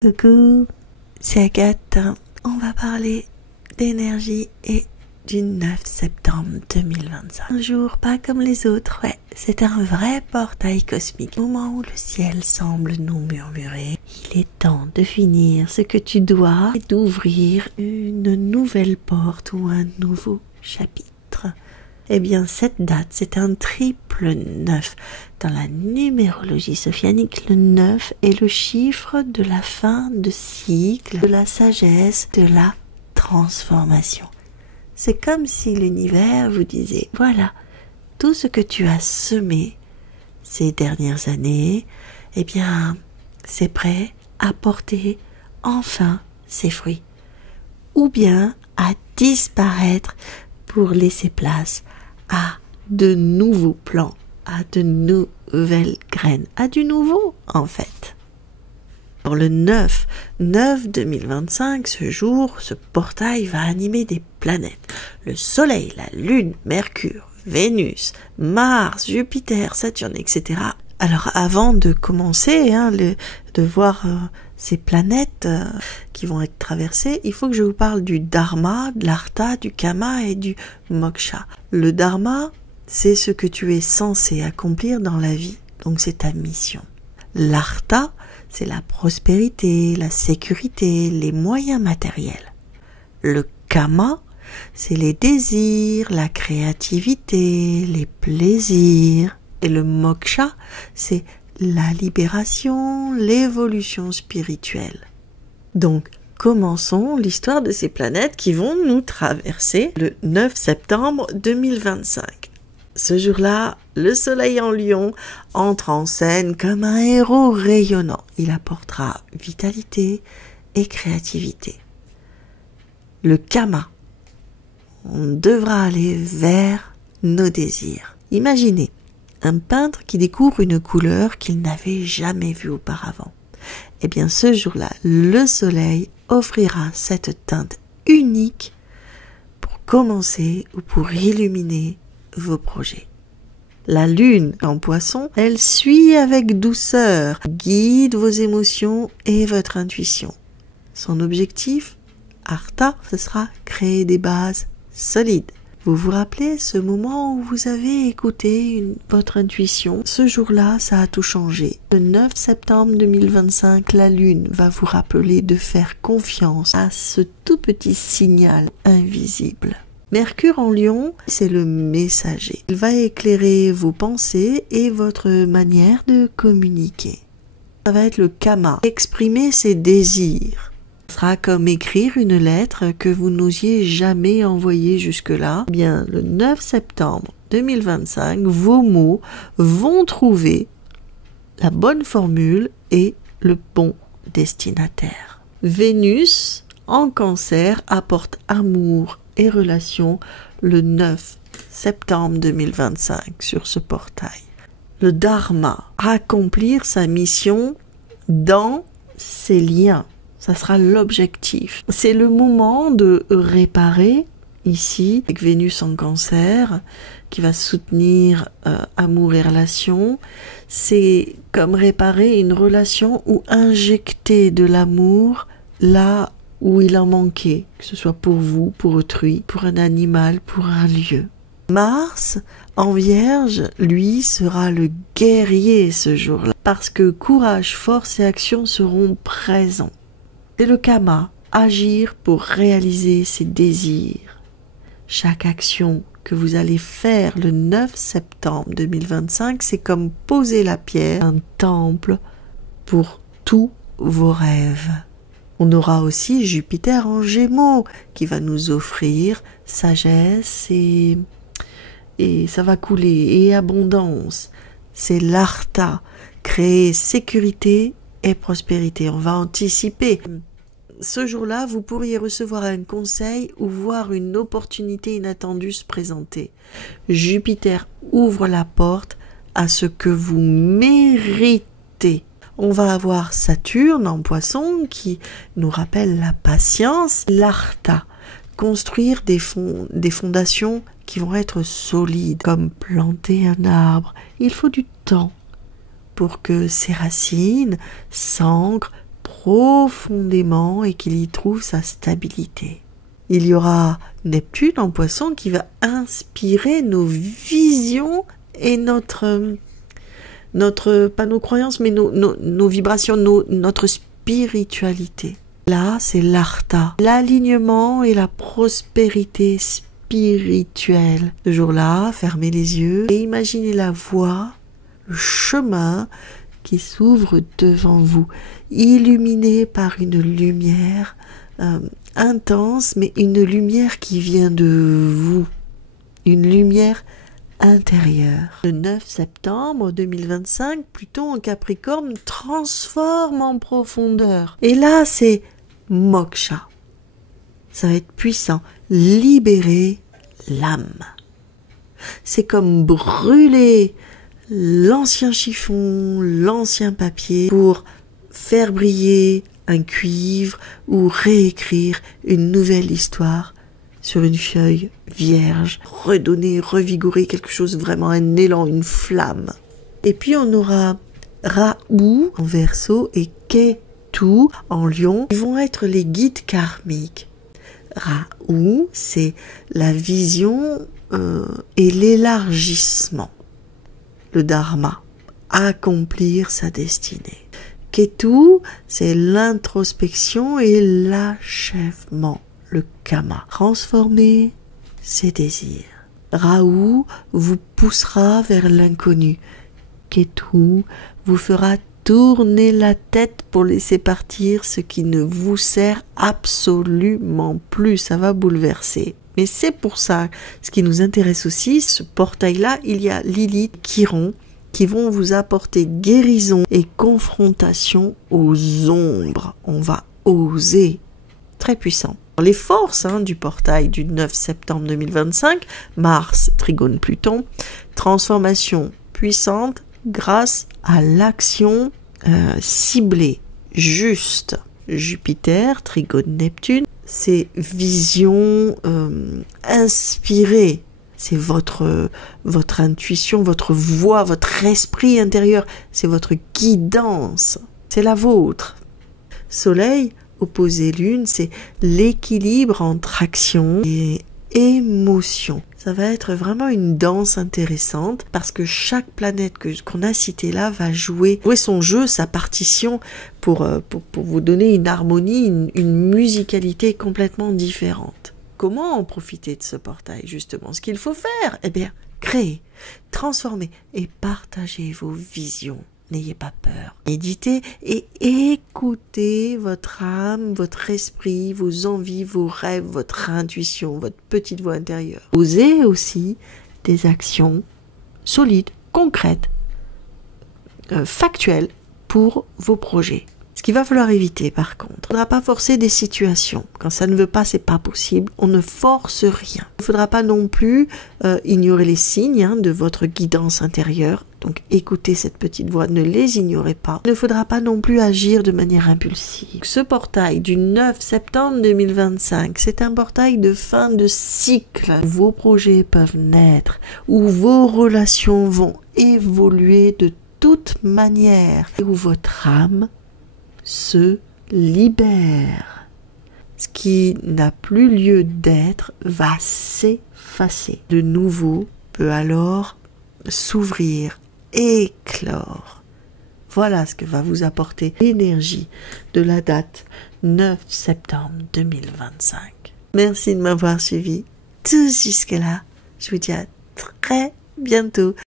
Coucou, c'est Agathe. On va parler d'énergie et du 9 septembre 2025. Un jour pas comme les autres, c'est un vrai portail cosmique. Au moment où le ciel semble nous murmurer, il est temps de finir ce que tu dois et d'ouvrir une nouvelle porte ou un nouveau chapitre. Eh bien, cette date, c'est un triple 9. Dans la numérologie sophianique, le 9 est le chiffre de la fin de cycle, de la sagesse, de la transformation. C'est comme si l'univers vous disait, voilà, tout ce que tu as semé ces dernières années, eh bien, c'est prêt à porter enfin ses fruits. Ou bien à disparaître pour laisser place à de nouveaux plans, à de nouvelles graines, à du nouveau en fait. Pour le 9/9/2025, ce jour, ce portail va animer des planètes. Le Soleil, la Lune, Mercure, Vénus, Mars, Jupiter, Saturne, etc. Alors avant de commencer, de voir ces planètes qui vont être traversées, il faut que je vous parle du Dharma, de l'Artha, du Kama et du Moksha. Le Dharma, c'est ce que tu es censé accomplir dans la vie, donc c'est ta mission. L'Artha, c'est la prospérité, la sécurité, les moyens matériels. Le Kama, c'est les désirs, la créativité, les plaisirs. Et le Moksha, c'est la libération, l'évolution spirituelle. Donc, commençons l'histoire de ces planètes qui vont nous traverser le 9 septembre 2025. Ce jour-là, le Soleil en Lion entre en scène comme un héros rayonnant. Il apportera vitalité et créativité. Le Kama, on devra aller vers nos désirs. Imaginez un peintre qui découvre une couleur qu'il n'avait jamais vue auparavant. Eh bien, ce jour-là, le Soleil offrira cette teinte unique pour commencer ou pour illuminer vos projets. La Lune en Poisson, elle suit avec douceur, guide vos émotions et votre intuition. Son objectif, Artha, ce sera créer des bases solides. Vous vous rappelez ce moment où vous avez écouté votre intuition? Ce jour-là, ça a tout changé. Le 9 septembre 2025, la Lune va vous rappeler de faire confiance à ce tout petit signal invisible. Mercure en Lion, c'est le messager. Il va éclairer vos pensées et votre manière de communiquer. Ça va être le Kama, exprimer ses désirs. Ce sera comme écrire une lettre que vous n'osiez jamais envoyer jusque-là. Eh bien, le 9 septembre 2025, vos mots vont trouver la bonne formule et le bon destinataire. Vénus en Cancer apporte amour et relations le 9 septembre 2025 sur ce portail. Le Dharma, accomplir sa mission dans ses liens. Ça sera l'objectif. C'est le moment de réparer, ici, avec Vénus en Cancer, qui va soutenir amour et relations. C'est comme réparer une relation ou injecter de l'amour là où il en manquait, que ce soit pour vous, pour autrui, pour un animal, pour un lieu. Mars, en Vierge, lui, sera le guerrier ce jour-là, parce que courage, force et action seront présents. C'est le Kama, agir pour réaliser ses désirs. Chaque action que vous allez faire le 9 septembre 2025, c'est comme poser la pierre d'un temple pour tous vos rêves. On aura aussi Jupiter en Gémeaux qui va nous offrir sagesse et ça va couler et abondance. C'est l'Artha, créer sécurité et prospérité. On va anticiper. Ce jour-là, vous pourriez recevoir un conseil ou voir une opportunité inattendue se présenter. Jupiter ouvre la porte à ce que vous méritez. On va avoir Saturne en Poisson qui nous rappelle la patience. L'Artha, construire des fondations qui vont être solides, comme planter un arbre. Il faut du temps pour que ses racines s'ancrent profondément et qu'il y trouve sa stabilité. Il y aura Neptune en Poisson qui va inspirer nos visions et pas nos croyances, mais nos vibrations, notre spiritualité. Là, c'est l'Artha, l'alignement et la prospérité spirituelle. Ce jour-là, fermez les yeux et imaginez la voie, le chemin qui s'ouvre devant vous, illuminé par une lumière intense, mais une lumière qui vient de vous, une lumière intérieure. Le 9 septembre 2025, Pluton en Capricorne transforme en profondeur. Et là, c'est moksha. Ça va être puissant. Libérer l'âme. C'est comme brûler l'ancien chiffon, l'ancien papier pour faire briller un cuivre ou réécrire une nouvelle histoire sur une feuille vierge, redonner, revigorer quelque chose, vraiment un élan, une flamme. Et puis on aura Rahu en Verseau et Ketu en Lion, qui vont être les guides karmiques. Rahu, c'est la vision et l'élargissement, le dharma, accomplir sa destinée. Ketu, c'est l'introspection et l'achèvement, le kama, transformer ses désirs. Rahu vous poussera vers l'inconnu. Ketu vous fera tourner la tête pour laisser partir ce qui ne vous sert absolument plus. Ça va bouleverser. Mais c'est pour ça, ce qui nous intéresse aussi, ce portail-là, il y a Lilith, Chiron, qui vont vous apporter guérison et confrontation aux ombres. On va oser. Très puissant. Les forces du portail du 9 septembre 2025, Mars, Trigone, Pluton, transformation puissante grâce à l'action ciblée, juste. Jupiter, Trigone, Neptune, c'est vision inspirée. C'est votre intuition, votre voix, votre esprit intérieur. C'est votre guidance. C'est la vôtre. Soleil, opposé Lune, c'est l'équilibre entre action et émotion. Ça va être vraiment une danse intéressante parce que chaque planète qu'on a citée là va jouer son jeu, sa partition pour vous donner une harmonie, une musicalité complètement différente. Comment en profiter de ce portail, justement? Ce qu'il faut faire, créer, transformer et partager vos visions. N'ayez pas peur. Méditez et écoutez votre âme, votre esprit, vos envies, vos rêves, votre intuition, votre petite voix intérieure. Osez aussi des actions solides, concrètes, factuelles pour vos projets. Ce qu'il va falloir éviter par contre, il ne faudra pas forcer des situations. Quand ça ne veut pas, c'est pas possible. On ne force rien. Il ne faudra pas non plus ignorer les signes de votre guidance intérieure. Donc écoutez cette petite voix, ne les ignorez pas. Il ne faudra pas non plus agir de manière impulsive. Ce portail du 9 septembre 2025, c'est un portail de fin de cycle. Vos projets peuvent naître, où vos relations vont évoluer de toute manière, et où votre âme se libère. Ce qui n'a plus lieu d'être va s'effacer. De nouveau peut alors s'ouvrir, éclore. Voilà ce que va vous apporter l'énergie de la date 9 septembre 2025. Merci de m'avoir suivi tout jusque-là. Je vous dis à très bientôt.